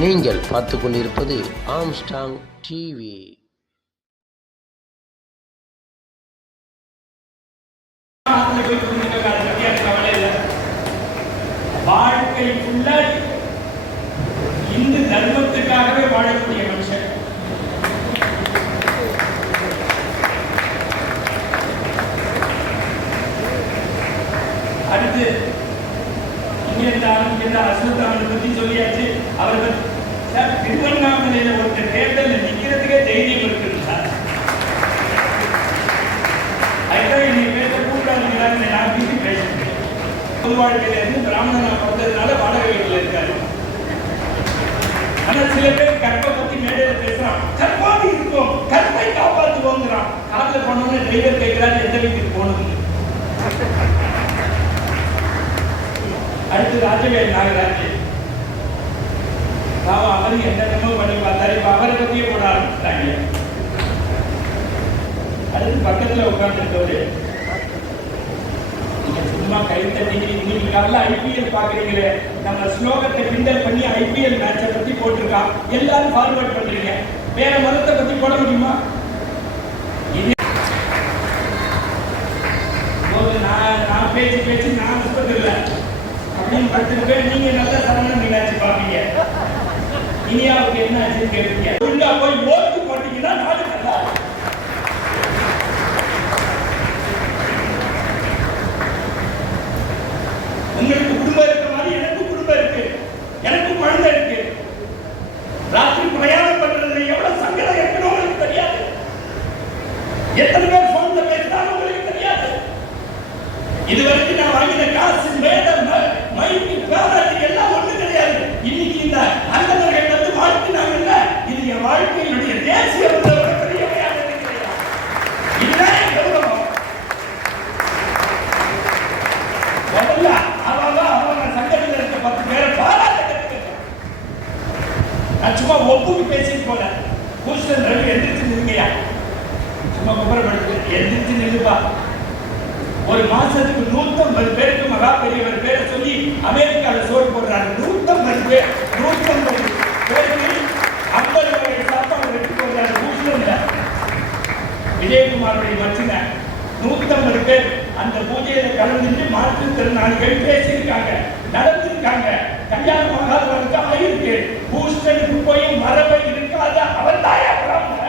நீங்கள் பார்த்து கொண்டிருப்பது ஆம்ஸ்டாங் டிவி. வாழ்க்கைக்குள்ள இந்து தர்மத்துக்காகவே வாழக்கூடிய மனுஷன். அடுத்து அஸ்வத்தாமனை பத்தி சொல்லியாச்சு. அவர்கள் சார் திருவண்ணாமலையில ஒருத்தர் தேர்தலில் நிக்கிறதுக்கே தைரியம் இருக்குது சார். அதுதான் என்னை பேசக்கூடாது, நான் பேசி பேசுறேன். பொது வாழ்க்கையில இருந்து பிராமணனா பிறந்ததுனால வாடகை வீட்டில் இருக்காரு. ஆனா சில பேர் கற்பை பத்தி மேடையில பேசுறான், கற்பாதி இருக்கும், கற்பை காப்பாற்றுவோங்கிறான். காதல போனோம்னு டிரைவர் கேட்கிறாரு எந்த வீட்டுக்கு போகணும். அடுத்து ராஜவேல் நாகராஜ் பாவம், அவர் என்னென்னமோ பண்ணி பார்த்தாரு. இப்ப அவரை பத்தியே போட ஆரம்பிச்சிட்டாங்க. அடுத்து பக்கத்துல உட்கார்ந்துருக்கவரு நீங்க சும்மா கை தட்டிங்க. இன்னைக்கு காலைல ஐபிஎல் பாக்குறீங்களே, நம்ம ஸ்லோகத்தை கிண்டல் பண்ணி ஐபிஎல் மேட்சை பத்தி போட்டிருக்கான். எல்லாரும் ஃபார்வர்ட் பண்றீங்க. வேற மதத்தை பத்தி போட முடியுமா? நான் பேச்சு நான் சொல்றதில்லை அப்படின்னு 10 பேர் நீங்க நல்ல சரவண மீனாட்சி பாப்பீங்க. இனியாவுக்கு என்ன ஆச்சுன்னு கேட்பீங்க. உள்ளா போய் ஓட்டு போட்டீங்கன்னா நாடு நல்லா. உங்களுக்கு குடும்பம் இருக்க மாதிரி எனக்கு குடும்பம் இருக்கு, எனக்கு குழந்தை இருக்கு. ராத்திரி பிரயாணம் பண்றதுல எவ்வளவு சங்கடம் இருக்கணும் உங்களுக்கு தெரியாது. எத்தனை பேர் போன்ல பேசினாலும் உங்களுக்கு தெரியாது. இதுவரைக்கும் நான் வாங்கின காசு மேடம் மைக்கு பேராட்டி எல்லாம் ஒண்ணு கிடையாது. இன்னைக்கு இந்த அந்தவர்கள் வந்து வாழ்த்தினாங்கல்ல, இது என் வாழ்க்கையினுடைய தேசிய பெரிய இதுதான் என் கௌரவம். முதல்ல அவங்க சங்கத்தில் இருக்க 10 பேரை பாராட்ட கற்றுக்கிட்டேன். நான் சும்மா ஒப்புக்கு பேசிட்டு போனேன். பூஷன் ரவி எந்திரிச்சு நிற்கையா, சும்மா குப்பரப்படுத்து எந்திரிச்சு நின்றுப்பா. ஒரு மாசத்துக்கு 150 பேருக்கு மகா பெரியவர் பேரை சொல்லி அமெரிக்காவில் சோறு போடுறாரு. 150 பேர் 150 பேருக்கு 50 வகை சாப்பாடு வெட்டி போடுறாரு. பூஜ்ல விஜயகுமாருடைய மச்சின 150 பேர் அந்த பூஜையில கலந்துட்டு மாற்றுத்திறனாளிகள் பேசியிருக்காங்க, நடந்திருக்காங்க. கல்யாணம் ஆகாதவருக்கு ஆயிருக்கு. பூஸ்டனுக்கு போய் மரபை இருக்காத அவன் தாயா பிராமண.